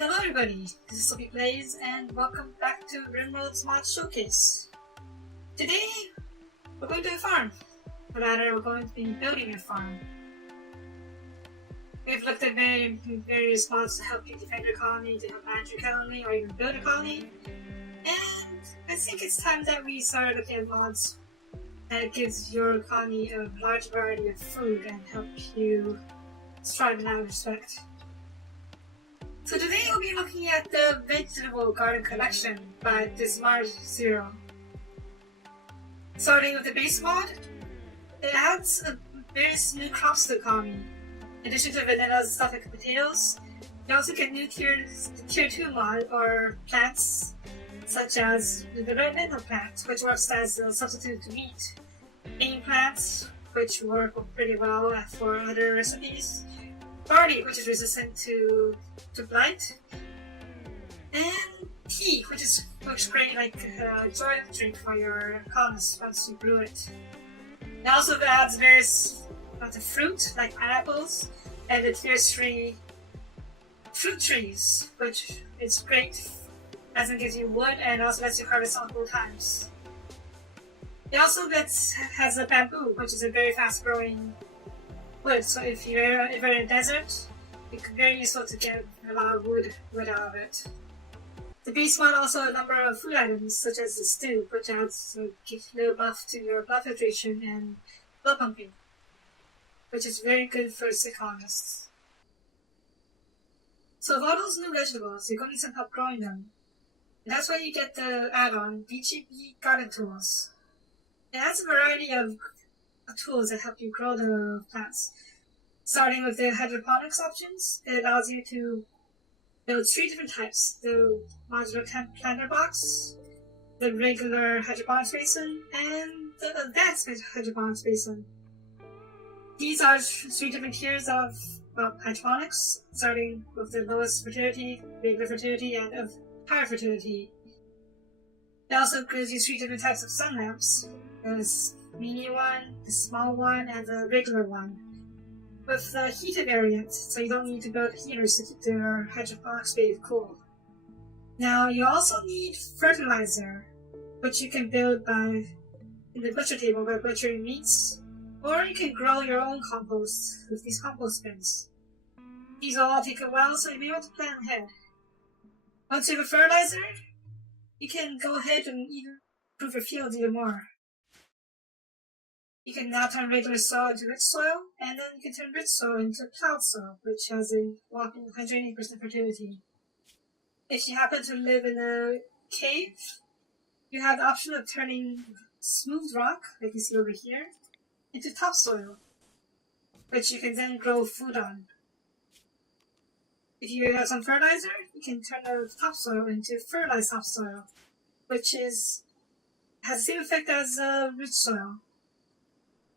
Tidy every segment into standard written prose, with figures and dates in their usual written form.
Hello everybody, this is Soapie Plays and welcome back to RimWorld's Mod Showcase. Today, we're going to a farm. Or rather, we're going to be building a farm. We've looked at various mods to help you defend your colony, to help manage your colony, or even build a colony. And I think it's time that we start looking at mods that gives your colony a large variety of food and help you strive in that respect. So today we'll be looking at the Vegetable Garden Collection by dismarzero. Starting with the base mod, it adds various new crops to the colony. In addition to vanilla stuff like potatoes, you also get new tier 2 mod or plants such as the vanilla plant, which works as a substitute to meat, bean plants, which work pretty well for other recipes, barley, which is resistant to blight, and tea, which works great like a joy drink for your colonists once you brew it. It also adds various lots of fruit like pineapples and the tier 3 fruit trees, which is great as it gives you wood and also lets you harvest multiple times. It also has a bamboo, which is a very fast growing wood, so if you're in a desert, it's very useful to get a lot of wood out of it. The beast mod also a number of food items such as the stew, which adds a little buff to your blood filtration and blood pumping, which is very good for sick colonists. So with all those new vegetables, you're going to need some help growing them. And that's why you get the add-on VGP Garden Tools. It adds a variety of tools that help you grow the plants. Starting with the hydroponics options, it allows you to build 3 different types: the modular planter box, the regular hydroponics basin, and the advanced hydroponics basin. These are 3 different tiers of hydroponics, starting with the lowest fertility, regular fertility, and of higher fertility. It also gives you 3 different types of sun lamps: the mini one, the small one, and the regular one, with the heated variant, so you don't need to build heaters to keep the hydroponic space cool. Now you also need fertilizer, which you can build in the butcher table by butchering meats, or you can grow your own compost with these compost bins. These will all take a while, so you may want to plan ahead. Once you have a fertilizer, you can go ahead and improve your field even more. You can now turn regular soil into rich soil, and then you can turn rich soil into plowed soil, which has a whopping 180% fertility. If you happen to live in a cave, you have the option of turning smooth rock, like you see over here, into topsoil, which you can then grow food on. If you have some fertilizer, you can turn the topsoil into fertilized topsoil, which has the same effect as rich soil.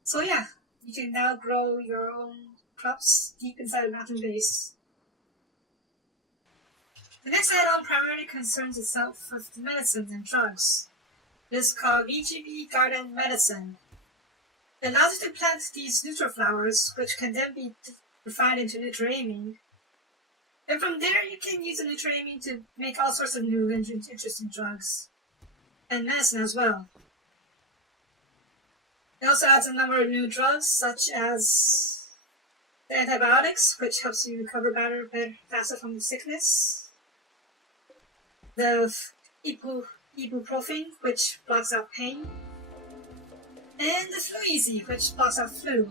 So yeah, you can now grow your own crops deep inside a mountain base. The next add-on primarily concerns itself with the medicines and drugs. It is called VGP Garden Medicine. It allows you to plant these nutriflowers, which can then be refined into nutriamine. And from there, you can use the nutriamine to make all sorts of new and interesting drugs. And medicine as well. It also adds a number of new drugs, such as the antibiotics, which helps you recover better faster from sickness. The ibuprofen, which blocks out pain. And the Flu Easy, which blocks out flu.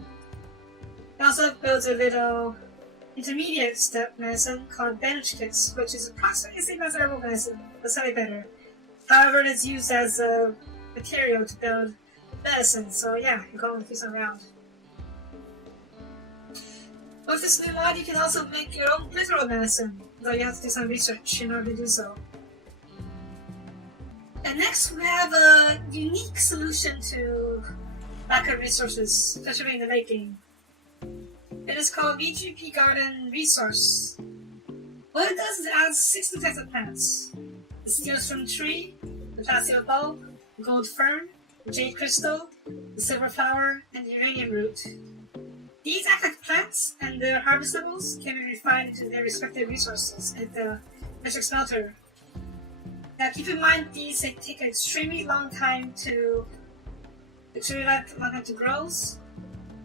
It also builds a little intermediate step medicine called bandage kits, which is approximately the same as herbal medicine, but slightly better. However, it is used as a material to build medicine, so yeah, you're going through some round. With this new mod, you can also make your own literal medicine, though you have to do some research in order to do so. And next, we have a unique solution to lack of resources, especially in the late game. It is called VGP Garden Resource. What it does is it adds 6 new types of plants: the steel string tree, the placido bulb, the gold fern, the jade crystal, the silver flower, and the uranium root. These active plants and their harvestables can be refined into their respective resources at the metric smelter. Now keep in mind these take an extremely long time to grow,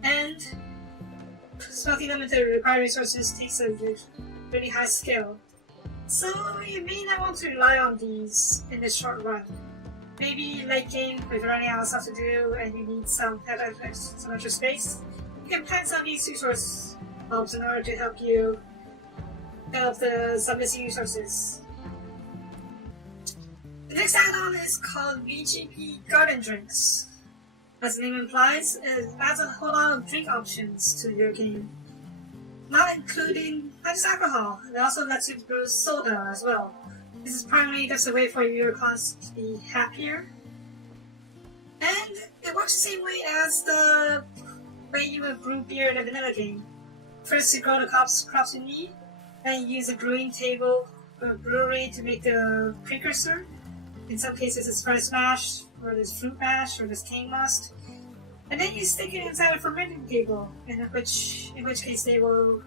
and smelting them into the required resources takes a really high skill. So you may not want to rely on these in the short run. Maybe late game, if you're running out of stuff to do and you need some extra space, you can plant some of these resource bulbs in order to help you develop some missing resources. The next add-on is called VGP Garden Drinks. As the name implies, it adds a whole lot of drink options to your game, not just alcohol. It also lets you brew soda as well. This is primarily just a way for your class to be happier. And it works the same way as the way you would brew beer in a vanilla game. First you grow the crops you need, then you use a brewing table or brewery to make the precursor. In some cases it's spice mash, or there's fruit mash, or there's cane must. And then you stick it inside a fermenting table, in which case they'll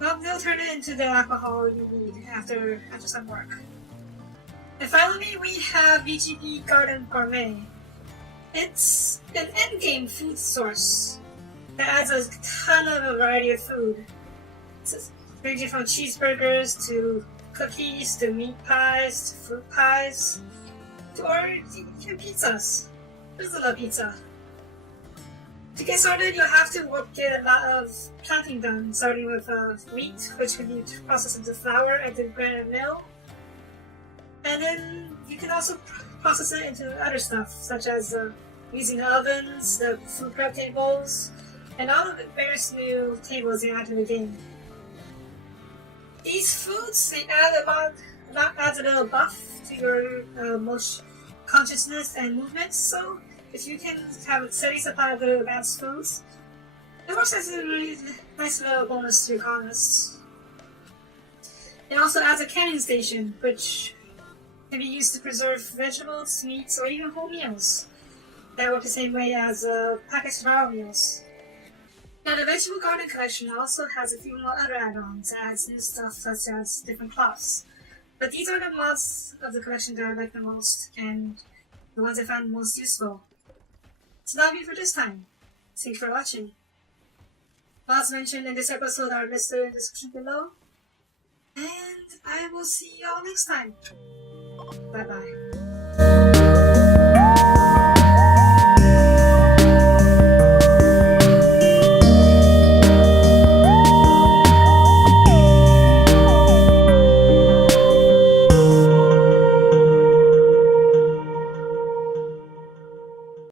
turn it into the alcohol you need after some work. And finally, we have VGP Garden Gourmet. It's an endgame food source that adds a ton of a variety of food. It's ranging from cheeseburgers to cookies to meat pies to fruit pies or even pizzas. I just love pizza. To get started, you'll have to get a lot of planting done, starting with wheat, which can be processed into flour at the grind mill. And then you can also process it into other stuff, such as using the ovens, the food prep tables, and all of the various new tables you add to the game. These foods, they adds a little buff to your most consciousness and movement, so if you can have a steady supply of the advanced foods, it works as a really nice little bonus to your colonists. It also adds a canning station, which can be used to preserve vegetables, meats, or even whole meals. That work the same way as packaged survival meals. Now the Vegetable Garden collection also has a few more other add-ons that adds new stuff such as different cloths. But these are the mods of the collection that I like the most, and the ones I found most useful. So that'll be for this time. Thanks for watching. Mods mentioned in this episode are listed in the description below. And I will see y'all next time. Bye bye.